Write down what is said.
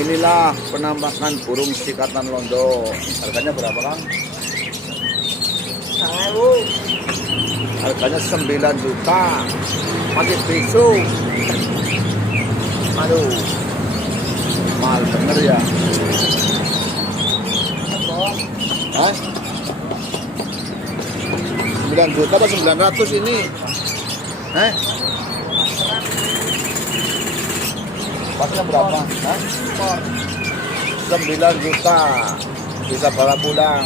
Inilah penampakan burung sikatan londo. Harganya berapa, Kang? Harganya 9 juta. Pakai besok. Aduh, mahal bener ya. Hah? 9 juta apa 900 ini? Pasnya berapa? Hah? 9 juta. Bisa bawa pulang.